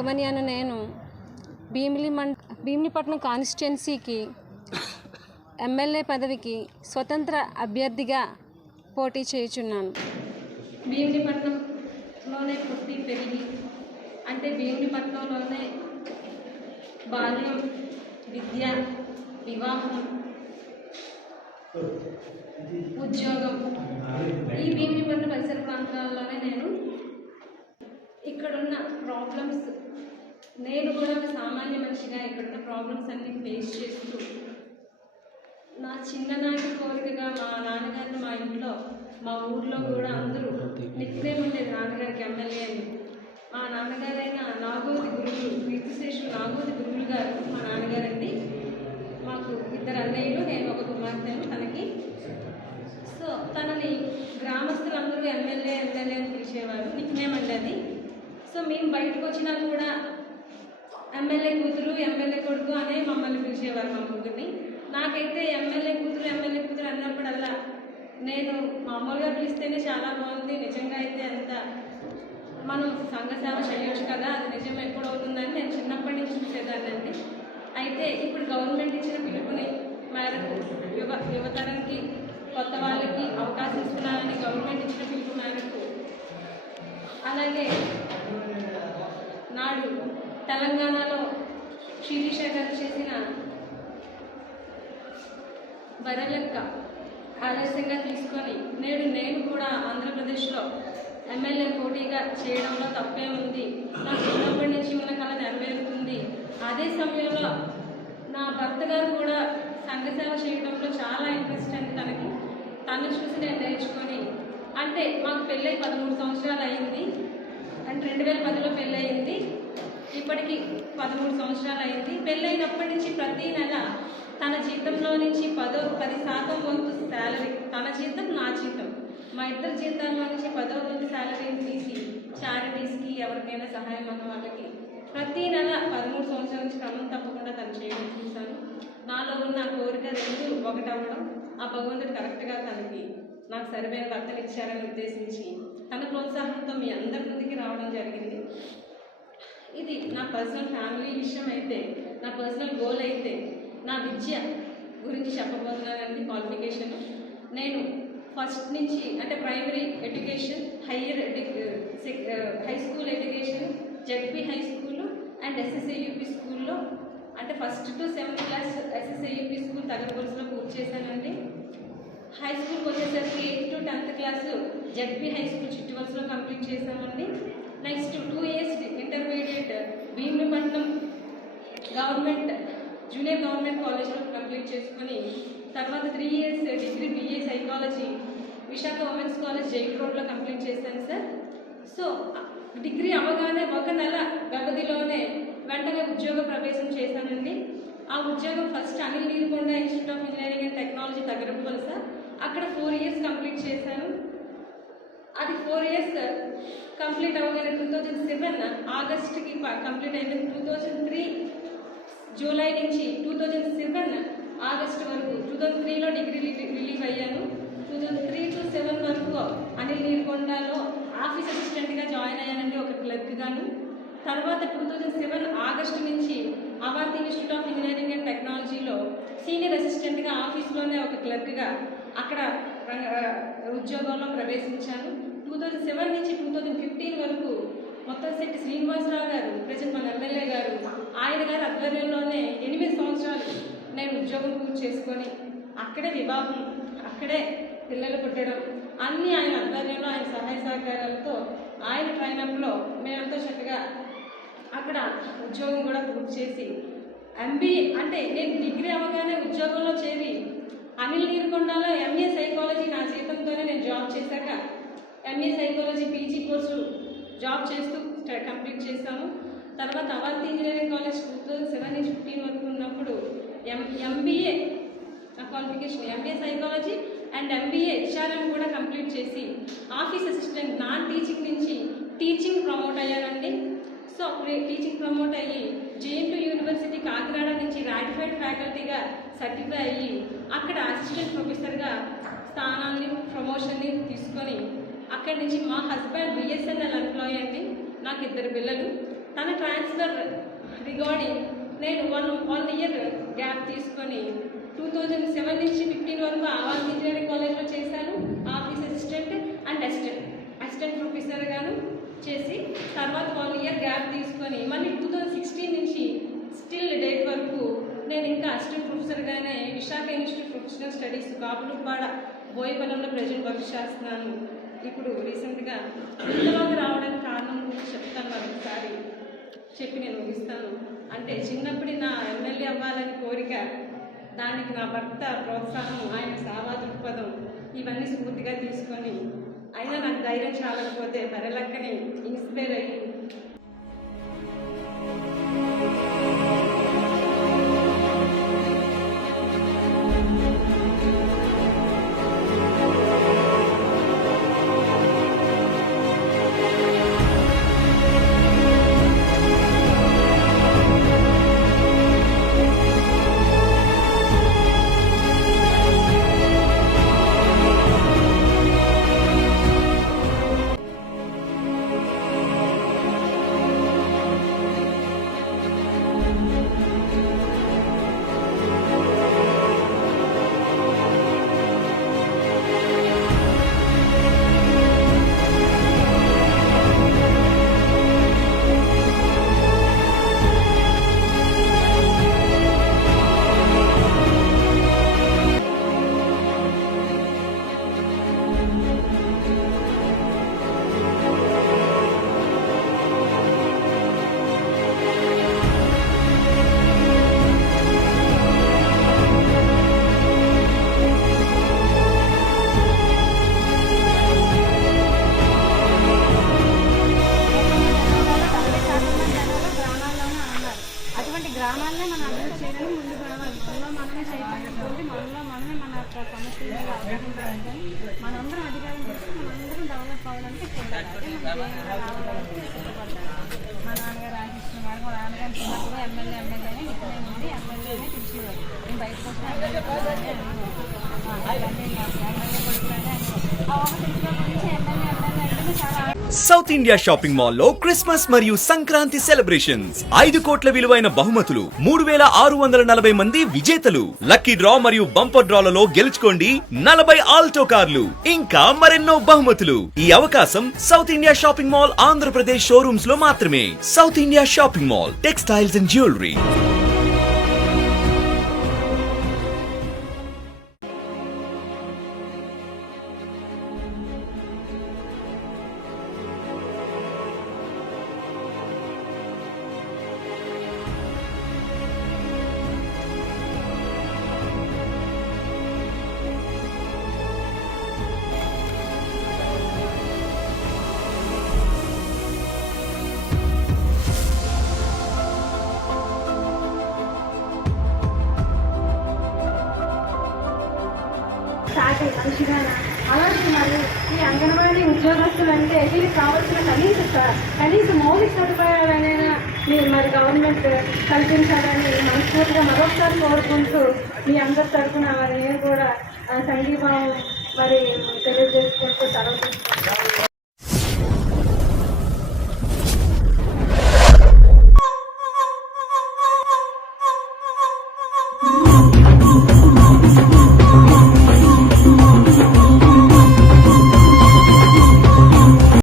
నాగమణి అను నేను భీమిలిపట్నం కాన్స్టిట్యున్సీకి ఎమ్మెల్యే పదవికి స్వతంత్ర అభ్యర్థిగా పోటీ చేయుచున్నాను. భీమిలిపట్నంలోనే పుట్టి పెరిగి అంటే భీమిలిపట్నంలోనే బాల్యం, విద్య, వివాహం, ఉద్యోగం ఈ భీమిలిపట్నం పరిసర ప్రాంతాల్లోనే నేను ఇక్కడున్న ప్రాబ్లమ్స్ నేను కూడా ఒక సామాన్య మనిషిగా ఇక్కడున్న ప్రాబ్లమ్స్ అన్నీ ఫేస్ చేస్తూ నా చిన్ననాటి కోరికగా మా నాన్నగారిని మా ఇంట్లో మా ఊర్లో కూడా అందరూ నిక్నేమ్ ఉండేది నాన్నగారికి ఎమ్మెల్యే అని. మా నాన్నగారైన నాగోతి గురువులు కీర్తిశేషులు నాగోతి గురువులు గారు మా నాన్నగారండి. మాకు 2 అన్నయ్యలు, నేను ఒక కుమార్తెను తనకి. సో తనని గ్రామస్తులందరూ ఎమ్మెల్యే అని పిలిచేవారు, నిక్నేమ్ అండి అది. సో మేము బయటకు వచ్చినా కూడా ఎమ్మెల్యే కూతురు, ఎమ్మెల్యే కొడుకు అనే మమ్మల్ని పిలిచేవారు మా ముగ్గురిని. నాకైతే ఎమ్మెల్యే కూతురు అన్నప్పుడల్లా నేను మామూలుగా పిలిస్తేనే చాలా బాగుంది, నిజంగా అయితే అంత మనం సంఘ సేవ చేయొచ్చు కదా, అది నిజం ఎప్పుడవుతుందని నేను చిన్నప్పటి నుంచి చూసేదానండి. అయితే ఇప్పుడు గవర్నమెంట్ ఇచ్చిన పిలుపుని మేరకు యువతరానికి కొత్త వాళ్ళకి అవకాశం ఇస్తున్నారని గవర్నమెంట్ ఇచ్చిన పిలుపు మేరకు, అలాగే నాడు తెలంగాణలో శిరీష గారు చేసిన బరలెక్క ఆలస్యంగా తీసుకొని నేను కూడా ఆంధ్రప్రదేశ్లో ఎమ్మెల్యే పోటీగా చేయడంలో తప్పేముంది, నాకు చిన్నప్పటి నుంచి ఉన్న కళ నెరవేరుతుంది. అదే సమయంలో నా భర్త గారు కూడా సంఘ సేవ చేయడంలో చాలా ఇంట్రెస్ట్ అండి తనకి. తను చూసి నేను నేర్చుకొని, అంటే మాకు పెళ్ళై 13 సంవత్సరాలు అయింది. అంటే 2010లో పెళ్ళయింది, ఇప్పటికి 13 సంవత్సరాలు అయింది. పెళ్ళైనప్పటి నుంచి ప్రతి నెల తన జీతంలో నుంచి 10% వంతు శాలరీ, తన జీతం నా జీతం, మా ఇద్దరు జీతాల్లో నుంచి 10వ వంతు శాలరీని తీసి చారిటీస్కి ఎవరికైనా సహాయం అన్న వాళ్ళకి ప్రతి నెల 13 సంవత్సరాల నుంచి క్రమం తప్పకుండా తను చేయడం చూశాను. నాలో ఉన్న కోరిక 2 ఒకటవ్వడం, ఆ భగవంతుడు కరెక్ట్గా తనకి నాకు సరిపోయిన భర్తలు ఇచ్చారని ఉద్దేశించి తన ప్రోత్సాహంతో మీ అందరి ముందుకి రావడం జరిగింది. ఇది నా పర్సనల్ ఫ్యామిలీ విషయం అయితే, నా పర్సనల్ గోల్ అయితే నా విద్య గురించి చెప్పబోతున్నానండి. క్వాలిఫికేషన్ నేను ఫస్ట్ నుంచి అంటే primary education, high school education ZP high school and SSA UP స్కూల్లో, అంటే 1st to 7th class SSA UP school తగరగొలుసులో పూర్తి చేశానండి. హై స్కూల్కి వచ్చేసరికి 8th to 10th class ZP high school చిట్టువలసలో కంప్లీట్ చేశామండి. Next 2 years intermediate Bhimilipatnam government junior government కాలేజ్లో కంప్లీట్ చేసుకొని, తర్వాత 3 years degree BA psychology Visakha women's college jail రోడ్లో కంప్లీట్ చేశాను సార్. సో డిగ్రీ అవగానే 1 నెల వ్యవధిలోనే వెంటనే ఉద్యోగ ప్రవేశం చేశానండి. ఆ ఉద్యోగం first Anil Neelakonda institute of engineering and technology Tagarapuvalasa, అక్కడ 4 years కంప్లీట్ చేశాను. అది 4 years కంప్లీట్ అవ్వగానే 2007 ఆగస్టుకి కంప్లీట్ అయిపోయింది. 2003 జూలై నుంచి 2007 ఆగస్టు వరకు 2003లో డిగ్రీ రిలీవ్ అయ్యాను. 2003 to 2007 వరకు అనిల్ నీలకొండలో ఆఫీస్ అసిస్టెంట్గా జాయిన్ అయ్యానండి, ఒక క్లర్క్ గాను. తర్వాత 2007 ఆగస్టు నుంచి Avanthi institute of engineering and టెక్నాలజీలో సీనియర్ అసిస్టెంట్గా ఆఫీస్లోనే ఒక క్లర్క్గా అక్కడ ఉద్యోగంలో ప్రవేశించాను. 2007 నుంచి 2015 వరకు మొత్తం శెట్టి శ్రీనివాసరావు గారు, ప్రజెంట్ మన ఎమ్మెల్యే గారు, ఆయన గారి ఆధ్వర్యంలోనే 8 సంవత్సరాలు నేను ఉద్యోగం పూర్తి చేసుకొని అక్కడే వివాహం, అక్కడే పిల్లలు పుట్టడం అన్నీ ఆయన ఆధ్వర్యంలో, ఆయన సహాయ సహకారాలతో ఆయన ట్రైనప్లో మేమంతా చక్కగా అక్కడ ఉద్యోగం కూడా పూర్తి చేసి MBA, అంటే నేను డిగ్రీ అవ్వగానే ఉద్యోగంలో చేరి అనిల్ నీలకొండలో MA సైకాలజీ నా జీతంతోనే నేను జాబ్ చేశాక MA psychology PG course job చేస్తూ కంప్లీట్ చేశాము. తర్వాత అవంతి ఇంజనీరింగ్ కాలేజ్ 2007 నుంచి 2015 వరకు ఉన్నప్పుడు MBA qualification MA psychology and MBA HRM కూడా కంప్లీట్ చేసి ఆఫీస్ అసిస్టెంట్ నాన్ టీచింగ్ నుంచి టీచింగ్ ప్రమోట్ అయ్యానండి. సో టీచింగ్ ప్రమోట్ అయ్యి JNU యూనివర్సిటీ కాకినాడ నుంచి రాటిఫైడ్ ఫ్యాకల్టీగా సర్టిఫై అయ్యి అక్కడ అసిస్టెంట్ ప్రొఫెసర్గా స్థానాన్ని ప్రమోషన్ని తీసుకొని అక్కడి నుంచి మా హస్బెండ్ BSNL ఎంప్లాయీ అండి. నాకు 2 పిల్లలు. తన ట్రాన్స్ఫర్ రిగార్డింగ్ నేను వన్ ఇయర్ గ్యాప్ తీసుకొని 2007 నుంచి 15 వరకు ఆవాజ్ ఇంజనీరింగ్ కాలేజ్లో చేశాను. ఆఫీస్ అసిస్టెంట్ అండ్ అసిస్టెంట్ ప్రొఫెసర్గాను చేసి తర్వాత 1 ఇయర్ గ్యాప్ తీసుకొని మళ్ళీ 2016 నుంచి స్టిల్ డేట్ వరకు నేను ఇంకా అసిస్టెంట్ ప్రొఫెసర్గానే Visakha institute professional studies Kapulupada బోయపల్లంలో ప్రజెంట్ వర్క్ చేస్తున్నాను. ఇప్పుడు రీసెంట్గా ఇంతలోకి రావడానికి కారణం గురించి చెప్తాను, ఒకసారి చెప్పి నేను ముగిస్తాను. అంటే చిన్నప్పుడు నా ఎమ్మెల్యే అవ్వాలని కోరిక, దానికి నా భర్త ప్రోత్సాహం, ఆయన సేవా దృక్పథం ఇవన్నీ స్ఫూర్తిగా తీసుకొని అయినా నాకు ధైర్యం చాలకపోతే మరలక్కని ఇన్స్పైర్ అయ్యి గ్రామాలనే మనం అభివృద్ధి చేయడానికి ముందుకు రావాలి. మనలో మనమే చైతన్యం, మనలో మనమే మన సమస్యలు మనందరం అధికారం చేసి మనందరం డెవలప్ అవ్వాలంటే మా నాన్నగారు రాజకృష్ణ గారు, మా నాన్నగారు చిన్నప్పుడు ఎమ్మెల్యే నిత్యమే ఉంది, ఎమ్మెల్యేనే పిలిచేవారు. నేను బయటకు వచ్చిన ఎమ్మెల్యే కొడుకునే సౌత్ ఇండియా షాపింగ్ మాల్ లో క్రిస్మస్ మరియు సంక్రాంతి సెలబ్రేషన్స్ 5 కోట్ల విలువైన బహుమతులు, 3640 మంది విజేతలు, లక్కీ డ్రా మరియు బంపర్ డ్రాలలో గెలుచుకోండి 40 ఆల్టో కార్లు, ఇంకా మరెన్నో బహుమతులు. ఈ అవకాశం south India shopping mall Andhra Pradesh showrooms లో మాత్రమే. South India shopping mall, textiles and jewellery. మంచిగా అలాంటి మరి ఈ అంగన్వాడీ ఉద్యోగస్తులు అంటే వీళ్ళకి కావాల్సిన కనీస మౌలిక సదుపాయాలనైనా మీరు మరి గవర్నమెంట్ కల్పించాలని మనస్ఫూర్తిగా మరొకసారి కోరుకుంటూ మీ అందరి తరఫున మరి నేను కూడా సంఘీభావం మరి తెలియజేసుకుంటూ సెలవు తీసుకుంటాను.